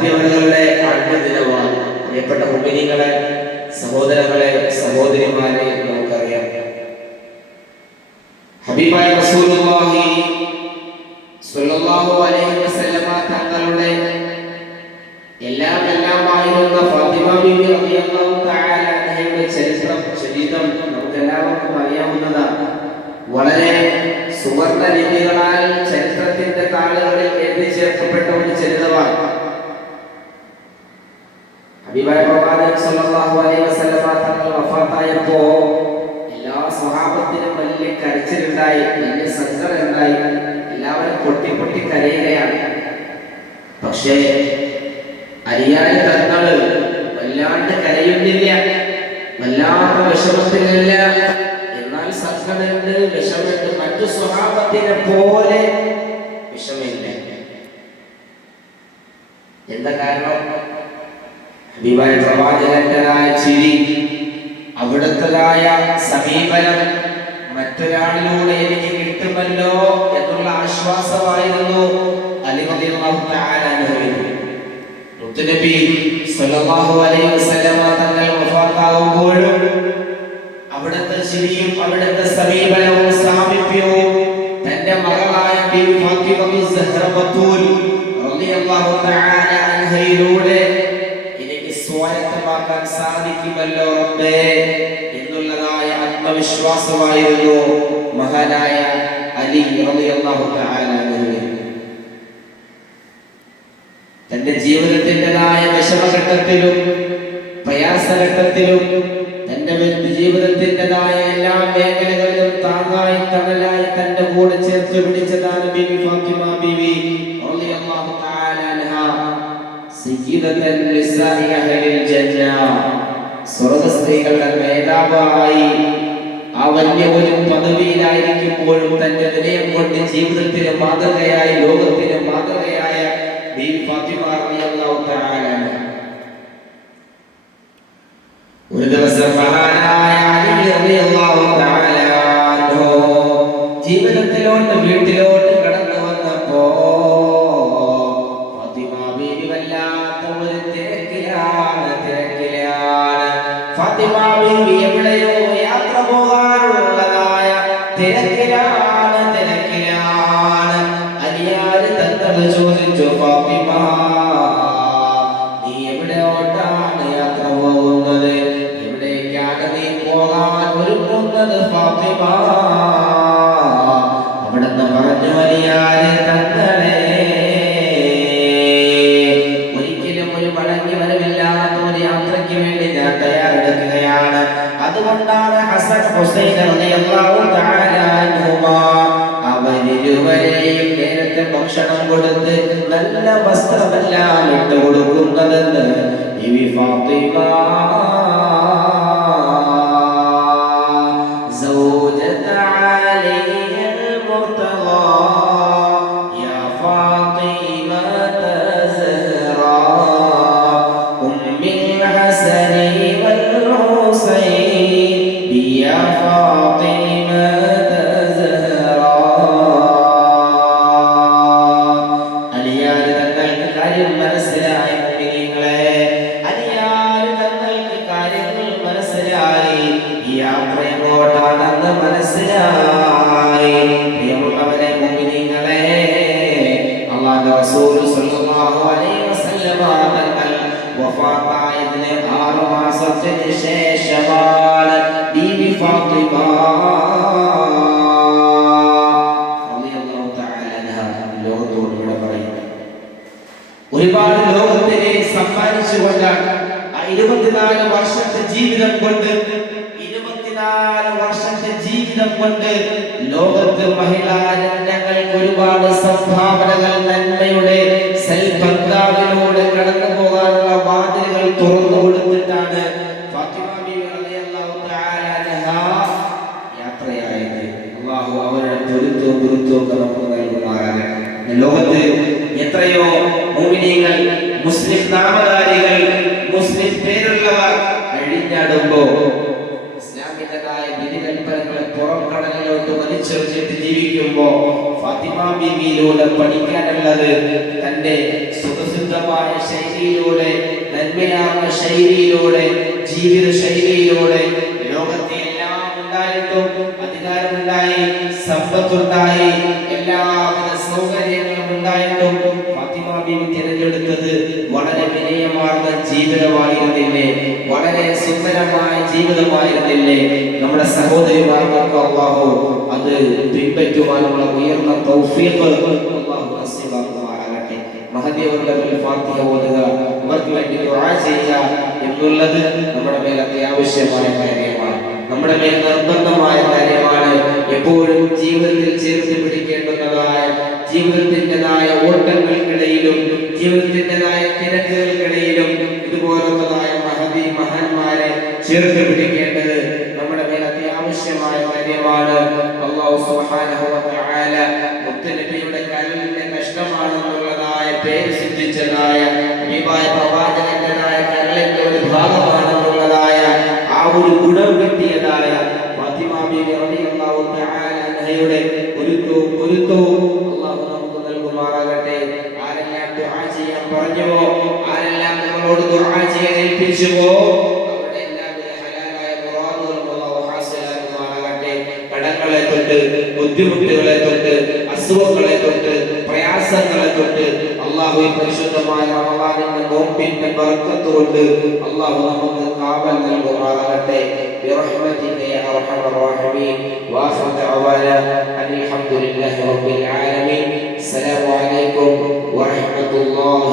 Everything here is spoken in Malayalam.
മഹദിയവരുടെ ആത്മദിനമാണ്. പ്രിയപ്പെട്ട മുഅ്മിനീങ്ങളെ, സഹോദരങ്ങളെ, സഹോദരിമാരെ, നമുക്കറിയാം ഹബീബായ റസൂലുള്ളാഹി സ്വല്ലല്ലാഹു അലൈഹി വസല്ലമ തങ്ങളുടെ എല്ലാമായിരുന്ന ഫാത്തിമ ബീവി റളിയല്ലാഹു തആല അൻഹയുടെ ചരിത്രം നമുക്കെല്ലാവർക്കും അറിയാവുന്നതാണ്. വളരെ സുവർണ ലിപികളാൽ ചരിത്രത്തിന്റെ താളുകളിൽ എഴുതി ചേർക്കപ്പെട്ട ഒരു ചരിത്രമാണ്. ഹബീബായ പ്രവാചകൻ സ്വല്ലല്ലാഹു അലൈഹി വസല്ലമ തങ്ങൾ വഫാത്തായപ്പോൾ എല്ലാ സ്വഹാബത്തിനും വലിയ കരച്ചിലുണ്ടായി, വലിയ സങ്കടമുണ്ടായി. എല്ലാവരും പൊട്ടി പൊട്ടി കരയുകയാണ്. പക്ഷേ അലിയായ തങ്ങള് വല്ലാണ്ട് കരയുന്നില്ല, വല്ലാത്ത വിഷമത്തിലല്ല. എന്നാൽ സങ്കടമുണ്ട്, വിഷമുണ്ട്. മറ്റു സ്വഹാബത്തിനെ പോലെ വിഷമില്ല. എന്താ കാരണം? ഹബീബായ പ്രവാചകന്റെതായ ചിരി, അവിടുത്തതായ സമീപനം മറ്റൊരാളിലൂടെ എനിക്ക് കിട്ടുമല്ലോ എന്നുള്ള ആശ്വാസമായിരുന്നു അലി റളിയല്ലാഹു തആല അൻഹു. നബി സല്ലല്ലാഹു അലൈഹി വസല്ലമ തങ്ങൾ വഫാത്താകുമ്പോഴും അവിടുത്തെ ചിരിയും അവിടുത്തെ സമീപനവും സാമീപ്യവും തന്റെ മകളായ ബീവി ഫാത്തിമ സഹ്റ ബത്തൂൽ റളിയല്ലാഹു തആല അൻഹയിലൂടെ എനിക്ക് സ്വായത്തമാക്കാൻ സാധിക്കുമല്ലോ റബ്ബേ എന്നുള്ളതായ ആത്മവിശ്വാസമായിരുന്നു മഹാനായ അലി റളിയല്ലാഹു തആല അൻഹു. തന്റെ ജീവിതത്തിൻ്റെതായ വിഷമഘട്ടത്തിലും പ്രയാസഘട്ടത്തിലും തന്റെ ജീവിതത്തിൻ്റെതായ എല്ലാ മേഖലകളിലും താങ്ങായി തണലായി തന്റെ കൂടെ ചേർത്ത് പിടിച്ചതാണ് ബീവി ഫാത്തിമ ബീവി റളിയല്ലാഹു തആല അൻഹ, സയ്യിദത്തുൻ നിസാഇ അഹ്ലിൽ ജന്ന, സ്വർഗ്ഗ സ്ത്രീകളുടെ മേധാവായി ആ വലിയ ഒരു പദവിയിലായിരിക്കുമ്പോഴും തന്റെ വിനയം കൊണ്ട് ജീവിതത്തിന് മാതൃകയായി, ലോകത്തിന് മാതൃകയായ ബീവി ഫാത്തിമ റളിയല്ലാഹു തആല അൻഹ. ഒരു ദിവസം മഹാനായ അലി റളിയല്ലാഹു തആല അൻഹു ജീവിതത്തിലോട്ട് വീട്ടിലോട്ട് കടന്നു വന്നപ്പോ ഫാത്തിമ ബീവി വല്ലാത്ത ഒരു തിരക്കിലാണ്. ഫാത്തിമ ബീവി എവിടെയോ യാത്ര പോകാനുള്ളതായ തിരക്കിലാണ്. അലിയാർ തങ്ങൾ ചോദിച്ചു, ഫാത്തിമ നീ എവിടെയോട്ടാണ് യാത്ര പോകുന്നത്? എവിടേക്കാണ് നീ പോകാൻ ഒരുങ്ങുന്നത് ഫാത്തിമ? അവിടുന്ന് പറഞ്ഞു, അലിയാർ തങ്ങളെ ഒരിക്കലും ഒരു മടങ്ങി വരവില്ലാത്ത ഒരു യാത്രയ്ക്ക് വേണ്ടി ഞാൻ തയ്യാറെടുക്കുകയാണ്. അതുകൊണ്ടാണ് ഹസൻ ഹുസൈൻ റളിയല്ലാഹു തആല അൻഹുമാ അവരിരുവരെയും നേരത്തെ ഭക്ഷണം കൊടുത്ത് നല്ല വസ്ത്രമെല്ലാം ഇട്ട് കൊടുക്കുന്നതെന്ന് ബീവി ഫാത്തിമ زوجة علي المرتضى يا فاطمة الزهراء أم الحسن والحسين يا فاطمة ശേഷമാണ് ബീവി ഫാത്തിമ റളിയല്ലാഹു തആല അൻഹ ലോകത്തോട് വിട പറയുന്നത്. ഒരുപാട് ലോകത്തിനെ സമ്മാനിച്ചുകൊണ്ടാണ് ആ 24 വർഷത്തെ ജീവിതം കൊണ്ട് ലോകത്ത് മഹിളാരംഗങ്ങൾക്ക് ഒരുപാട് സംഭാവനകൾ, നന്മയുടെ സൽബന്ധാവിലൂടെ കടന്നു പോകാനുള്ള വാതിലുകൾ തുറന്നു കൊടുത്തിട്ടാണ് ഫാത്തിമ ബീവി റളിയല്ലാഹു തആല അൻഹ യാത്രയായത്. അല്ലാഹു അവരുടെ പൊരുത്തവും നമുക്ക് നൽകുമാറാകട്ടെ. ലോകത്ത് എത്രയോ മുഅ്മിനീങ്ങൾ, മുസ്ലിം നാമധാരികൾ, മുസ്ലിം പേരുള്ളവർ കഴിഞ്ഞാടുമ്പോ ഇസ്ലാമിൻ്റെതായ വിധികൽപ്പനകളെ പുറം കടലിലോട്ട് വലിച്ചെറിഞ്ഞിട്ട് ജീവിക്കുമ്പോ ഫാത്തിമ ബീവിയിലൂടെ പഠിക്കാനുള്ളത് തന്റെ സുഖസിദ്ധമായ ശൈലി ശൈലിയിലൂടെ, നന്മയാർന്ന ശൈലിയിലൂടെ, ജീവിത ശൈലിയിലൂടെ ലോകത്തെ എല്ലാം ഉണ്ടായിട്ടും, അധികാരമുണ്ടായി, സമ്പത്തുണ്ടായി, എല്ലാവിധ സൗകര്യങ്ങളും ഉണ്ടായിട്ടും ഫാത്തിമ ബീവി തിരഞ്ഞെടുത്തത് വളരെ വിനയമാർന്ന ജീവിതമായിരുന്നില്ലേ? വളരെ സുന്ദരമായ ജീവിതമായിരുന്നില്ലേ? നമ്മുടെ സഹോദരിമാർക്ക് അല്ലാഹു അത് പിൻപറ്റുവാനുള്ള ഉയർന്ന തൗഫീഖ് അല്ലാഹു നസീബാക്കുമാറാകട്ടെ. മഹദിയവരുടെ ഫാത്തിഹ ഓതുക, അവർക്ക് വേണ്ടി ദുആ ചെയ്യുക എന്നുള്ളത് നമ്മുടെ മേൽ അത്യാവശ്യമായ കാര്യമാണ്, നമ്മുടെ മേൽ നിർബന്ധമായ കാര്യമാണ്. എപ്പോഴും ജീവിതത്തിൽ ചേർത്ത് പിടിക്കേണ്ടുന്നതായ, ജീവിതത്തിൻ്റെതായ ഓട്ടങ്ങൾക്കിടയിലും, ജീവിതത്തിൻ്റെതായ തിരക്കുകൾക്കിടയിലും ഇതുപോലുള്ളതായ മഹാന്മാരെ ചേർത്ത് പിടിക്കേണ്ടത് നമ്മുടെ മേൽ അത്യാവശ്യമായ കാര്യമാണ്. അല്ലാഹു സുബ്ഹാനഹു വ തആല മുത്തുനബിയുടെ കരളിന്റെ കഷ്ടമാണെന്നുള്ളതായ പേര് സിദ്ധിച്ചതായ ഹബീബായ പ്രവാചകന്റെതായ കരളിന്റെ ഒരു ഭാഗമാണെന്നുള്ളതായ ആ ഒരു ഗുണം കിട്ടിയതായ ഫാത്തിമ ബീവി റളിയല്ലാഹു തആല അൻഹയുടെ പൊരുത്തവും അല്ലാഹു നമുക്ക് നൽകുമാറാകട്ടെ. ആരെല്ലാം ദുആ ചെയ്യാൻ പറഞ്ഞുവോ, ആരെല്ലാം നമ്മളോട് ദുആ ചെയ്യാൻ ഏൽപ്പിച്ചുവോ, അവരുടെ എല്ലാവിധ ഹലാലായ മുറാദുകളും അല്ലാഹു ഹാസിലാക്കുമാറാകട്ടെ. കടങ്ങളെ തൊട്ട്, ബുദ്ധിമുട്ടുകളെ തൊട്ട്, അസുഖങ്ങളെ തൊട്ട്, പ്രയാസങ്ങളെ തൊട്ട് അല്ലാഹു പരിശുദ്ധമായ റമളാനിന്റെ നോമ്പിന്റെ ബർക്കത്ത് കൊണ്ട് അല്ലാഹു നമുക്ക് കാവൽ നൽകുമാറാകട്ടെ. برحمتك يا ارحم الراحمين. واخر دعوانا ان الحمد لله رب العالمين. السلام عليكم ورحمه الله